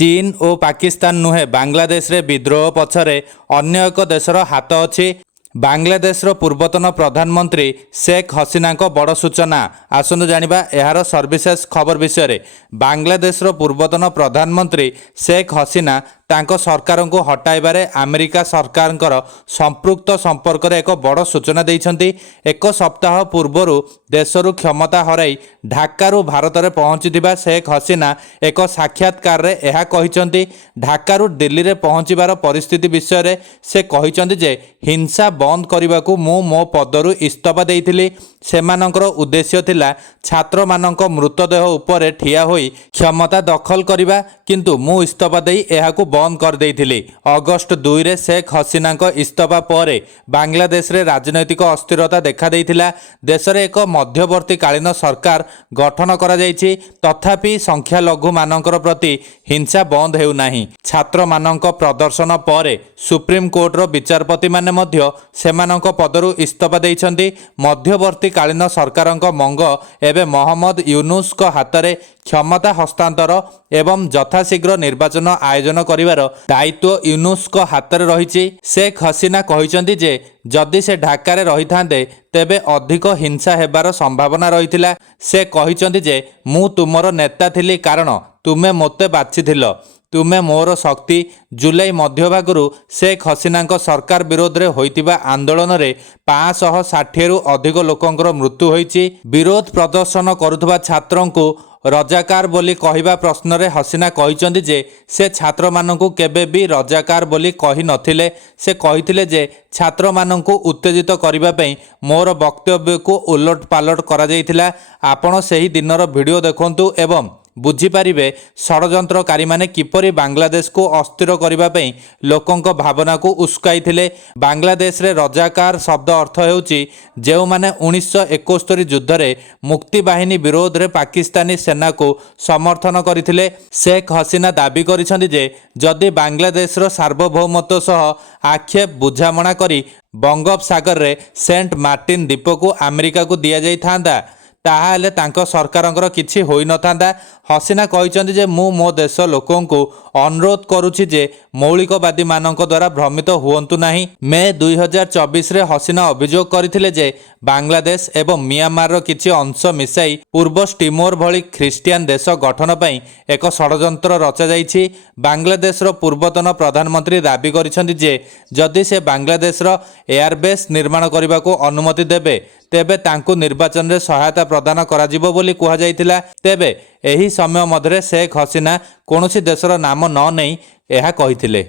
चीन और पाकिस्तान नुहे बांग्लादेश रे विद्रोह पछरे अन्य एक देशर हाथ अछि। बांग्लादेश पूर्वतन प्रधानमंत्री शेख हसीना बड़ सूचना आसतु जानिबा एहार सर्विशेष खबर विषय। बांग्लादेश पूर्वतन प्रधानमंत्री शेख हसीना तांको सरकार को हटाइबारे अमेरिका सरकार संपृक्त संपर्क में एक बड़ सूचना देइछन्ति। एक सप्ताह पूर्वर देशरू क्षमता हराई ढाकारु भारत में पहुंचीथिबा शेख हसीना एक साक्षात्कार रे एहा कहिछन्ति। ढाकारु दिल्ली रे पहुंचीबार परिस्थिति विषय से कहिछन्ति जे हिंसा बंद करने मु मो पदरू इस्तीफा देइथिली। सेमानंकर उद्देश्य थिला छात्र मानक मृतदेह उपरे ठिया होई क्षमता दखल करिबा, किंतु मु इस्तीफा देई एहाकू बंद कर देइथिली। अगस्ट 2 रे शेख हसीना इस्तीफा पर बांग्लादेश रे राजनैतिक अस्थिरता देखा देइथिला। देश रे एक मध्यवर्तीकालीन सरकार गठन करा जायछि, तथापि संख्यालघु मानकर प्रति हिंसा बंद हेउ नाही। छात्र मानक प्रदर्शन पर सुप्रीम कोर्ट रो विचारपति माने मध्य सेमानक पदरू इस्तीफा देइछन्ति। मध्यवर्तीकालीन सरकारक मंग एवं मोहम्मद यूनुस को हाथ में क्षमता हस्तांतर एवं यथाशीघ्र निर्वाचन आयोजन करिवार दायित्व यूनुस को हाथ में रही। शेख हसीना कहिछन्ति जे जदि से ढाका रे रही थांदे तेबे अधिक हिंसा हेबार संभावना रही। से कहिछन्ति जे मु तुमर नेता थिली कारण तुमे मोते बाछिथिल, तुमे मोर शक्ति। जुलाई मध्यभागु शेख हसीना सरकार विरोध में होइतिबा आंदोलन रे 560 रु अधिक लोकंकर मृत्यु होइछि। विरोध प्रदर्शन करुथबा छात्रों को रजाकार बोली कहिबा प्रश्न रे हसीना कहिछन्ति जे से छात्र माननकु केबे भी रजाकार बोली कहि नथिले। से कहिथिले जे छात्र माननकु उत्तेजित करिबा पई मोर वक्तव्य को उलट पालट करा जायथिला। आपण सेही दिनर वीडियो देखंतु एवं बुझीपारे षड्यंत्रकारी माने किपरि बांग्लादेश को अस्थिर करने पई लोकंक भावना को उस्काई थिले। बांग्लादेश रे रजाकार शब्द अर्थ हेउची जेउ माने 1971 युद्ध रे मुक्ति बाहिनी विरोध रे पाकिस्तानी सेना को समर्थन करथिले। शेख हसीना दाबी करिसंति जे जदि बांग्लादेश रो सार्वभौमत्व सह आक्षेप बुझामणा करी बंगोपसागर रे सेंट मार्टिन द्वीप को अमेरिका को दिया जाई थांदा ताहाले तांको सरकारंकर किछि होई नथांदा। हसीना कहिसंति जे मु मो देश लोकों को अनुरोध करुछि जे मौलिकवादी मानक द्वारा भ्रमित हुअंतु नाही। मे 2024 रे हसीना अभियोग करथिले जे बांग्लादेश एवं मियांमार रो किछि अंश मिसाई पूर्व स्टिमोर भली ख्रिस्टियान देश गठन पई एक षड्यंत्र रचा जाइछि। बांग्लादेश रो पूर्वतन प्रधानमंत्री दाबी करिसंति जे जदि से बांग्लादेश रो एयरबेस निर्माण करबाको अनुमति देबे तेबे तांकु निर्वाचन रे सहायता प्रदान कराजिबो बोली कुहा जाइतिला। तेबे एही समय मध्य शेख हसीना कौनसी देशर नाम न नहीं एहा कहिथिले।